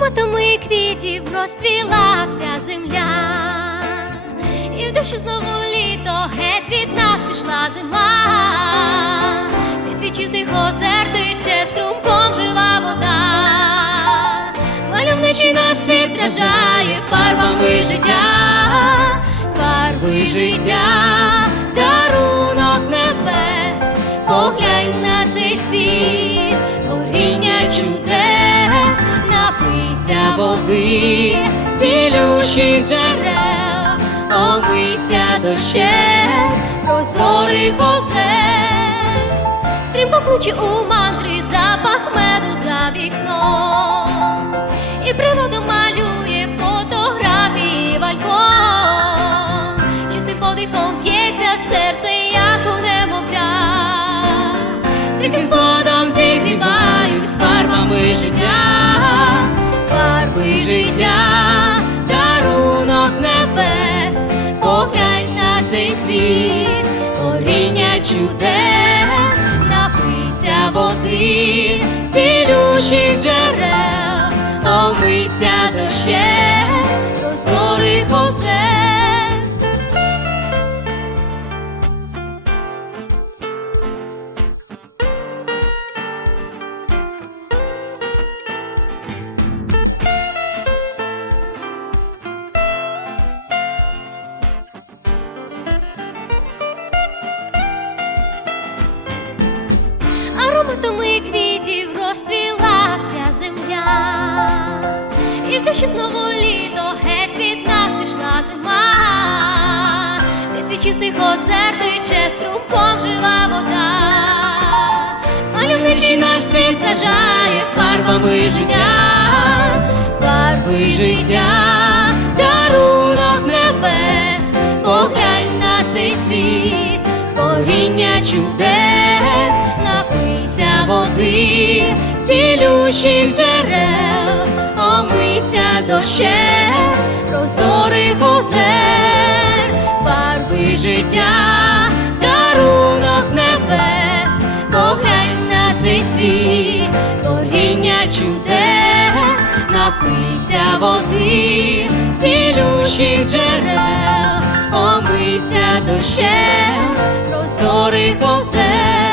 Ароматами квітів розцвіла вся земля, і в душі знову літо геть від нас пішла зима. Крізь від чистих озер тече струмком жива вода. Мальовничий наш світ вражає фарбами життя, фарби життя, дарунок небес, поглянь на цей світ, творіння чудес, напийся води, цілющих джерел, омийся дощем, прозорих озер, стрімко кличе у мантри запах меду за вікном, і природа малює фотографії в альбом, чистим подихом б'ється серце, як у немовля, Тихим ходом зігріваюсь фарбами життя, життя, дарунок небес, поглянь на цей світ, коріння чудес, напийся води, цілющих джерел, омийся дощем, прозорих озер. Ароматами квітів розцвіла вся земля, і в душі знову літо геть від нас пішла зима, Крізь від чистих озер тече струмком жива вода, мальовничий наш світ вражає фарбами життя, фарби життя, дарунок небес, поглянь на цей світ, творіння чудес, води, цілющих джерел, омийся дощем, прозорих озер, фарби життя, дарунок небес, поглянь на цей світ, творіння чудес, напийся води, цілющих джерел, омийся дощем, прозорих озер.